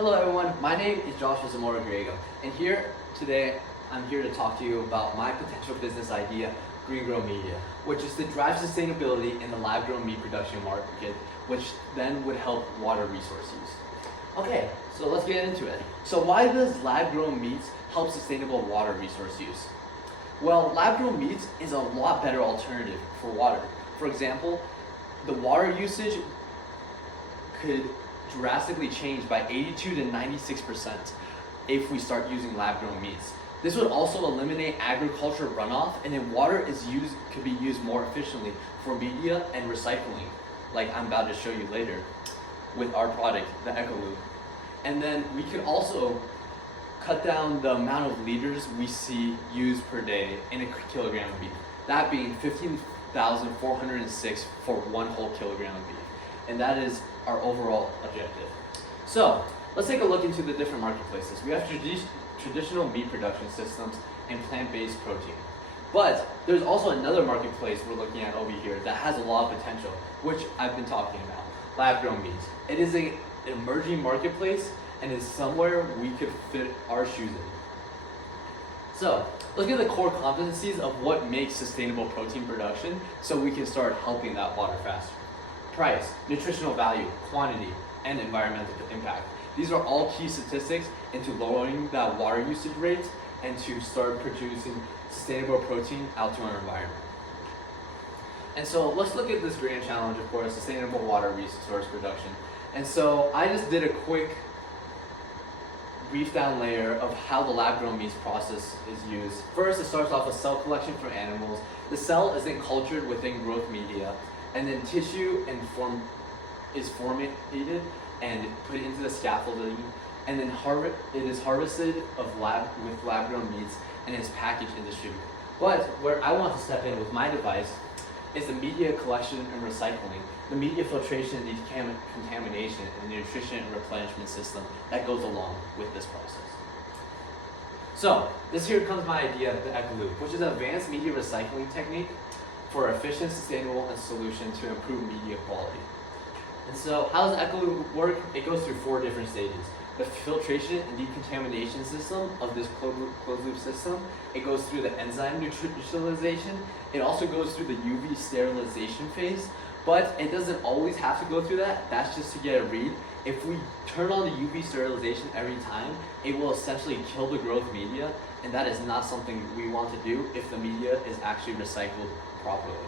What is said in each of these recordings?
Hello everyone, my name is Joshua Zamora-Griego, and I'm here to talk to you about my potential business idea, Green Grow Media, which is to drive sustainability in the lab-grown meat production market, which then would help water resource use. Okay, so let's get into it. So why does lab-grown meats help sustainable water resource use? Well, lab-grown meats is a lot better alternative for water. For example, the water usage could drastically change by 82 to 96% if we start using lab-grown meats. This would also eliminate agriculture runoff, and then water could be used more efficiently for media and recycling, like I'm about to show you later with our product, the EcoLoop. And then we could also cut down the amount of liters we see used per day in a kilogram of beef, that being 15,406 for 1 whole kilogram of beef. And that is our overall objective. So let's take a look into the different marketplaces. We have traditional meat production systems and plant-based protein. But there's also another marketplace we're looking at over here that has a lot of potential, which I've been talking about, lab-grown meats. It is an emerging marketplace and is somewhere we could fit our shoes in. So let's get the core competencies of what makes sustainable protein production so we can start helping that water faster. Price, nutritional value, quantity, and environmental impact. These are all key statistics into lowering that water usage rate and to start producing sustainable protein out to our environment. And so let's look at this grand challenge, of course, sustainable water resource production. And so I just did a quick brief down layer of how the lab-grown meats process is used. First, it starts off with cell collection from animals. The cell is then cultured within growth media, and then tissue is formatted and put into the scaffolding, and then it is harvested with lab-grown meats and is packaged and distributed. But where I want to step in with my device is the media collection and recycling, the media filtration and decontamination, and the nutrition and replenishment system that goes along with this process. So here comes my idea, the EcoLoop, which is an advanced media recycling technique for efficient, sustainable, and solution to improve media quality. And so how does EcoLoop work? It goes through 4 different stages. The filtration and decontamination system of this closed loop system. It goes through the enzyme neutralization. It also goes through the UV sterilization phase, but it doesn't always have to go through that. That's just to get a read. If we turn on the UV sterilization every time, it will essentially kill the growth media, and that is not something we want to do if the media is actually recycled properly.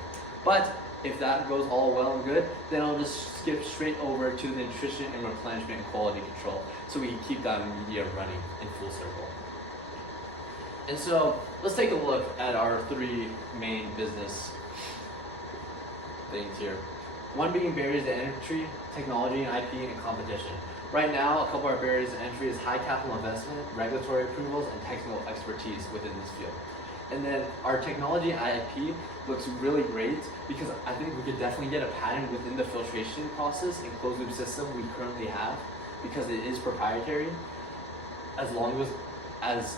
But if that goes all well and good, then I'll just skip straight over to the nutrition and replenishment and quality control so we can keep that media running in full circle. And so let's take a look at our 3 main business things here. One being barriers to entry, technology and IP, and competition. Right now, a couple of our barriers to entry is high capital investment, regulatory approvals, and technical expertise within this field. And then our technology and IP looks really great because I think we could definitely get a patent within the filtration process and closed loop system we currently have because it is proprietary, as long as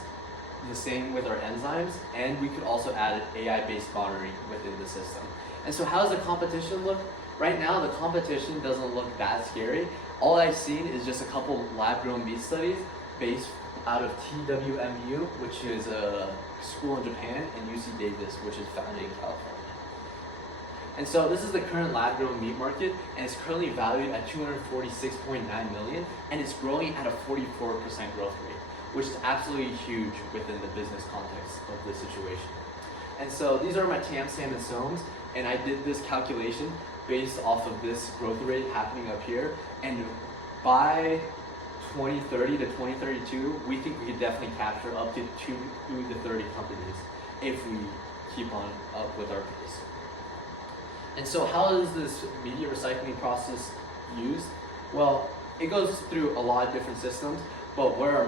the same with our enzymes, and we could also add AI-based monitoring within the system. And so how does the competition look? Right now, the competition doesn't look that scary. All I've seen is just a couple lab-grown meat studies based out of TWMU, which is a school in Japan, and UC Davis, which is founded in California. And so this is the current lab-grown meat market, and it's currently valued at $246.9 million, and it's growing at a 44% growth rate, which is absolutely huge within the business context of this situation. And so these are my TAM, SAM, and SOMs, and I did this calculation based off of this growth rate happening up here, and by 2030 to 2032, we think we could definitely capture up to 2 to 30 companies if we keep on up with our pace. And so how is this media recycling process used? Well, it goes through a lot of different systems, but where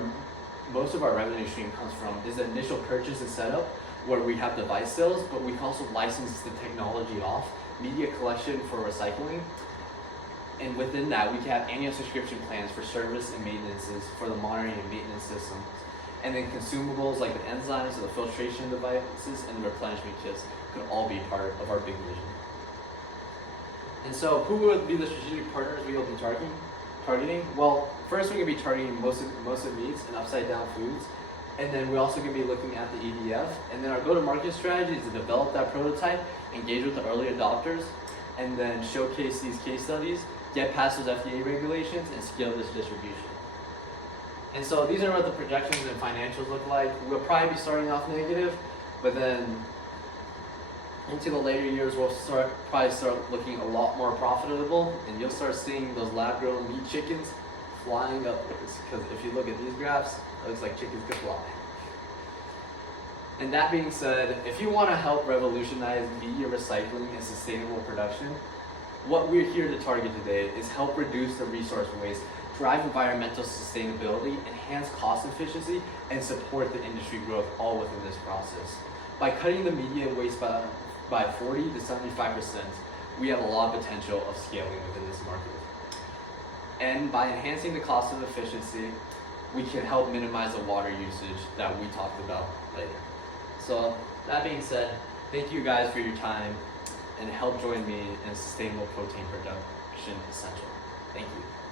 most of our revenue stream comes from is the initial purchase and setup, where we have device sales, but we can also license the technology off, media collection for recycling. And within that, we can have annual subscription plans for service and maintenances for the monitoring and maintenance systems. And then consumables like the enzymes, the filtration devices, and the replenishment kits could all be part of our big vision. And so who would be the strategic partners we will be targeting? Well, first we're going to be targeting most of meats and upside down foods. And then we're also going to be looking at the EDF. And then our go-to-market strategy is to develop that prototype, engage with the early adopters, and then showcase these case studies, get past those FDA regulations, and scale this distribution. And so these are what the projections and financials look like. We'll probably be starting off negative, but then into the later years, we'll probably start looking a lot more profitable, and you'll start seeing those lab-grown meat chickens flying upwards. Because if you look at these graphs, it looks like chickens could fly. And that being said, if you want to help revolutionize media recycling and sustainable production, what we're here to target today is help reduce the resource waste, drive environmental sustainability, enhance cost efficiency, and support the industry growth all within this process. By cutting the media waste by 40 to 75%, we have a lot of potential of scaling within this market. And by enhancing the cost of efficiency, we can help minimize the water usage that we talked about later. So that being said, thank you guys for your time and help join me in sustainable protein production essential. Thank you.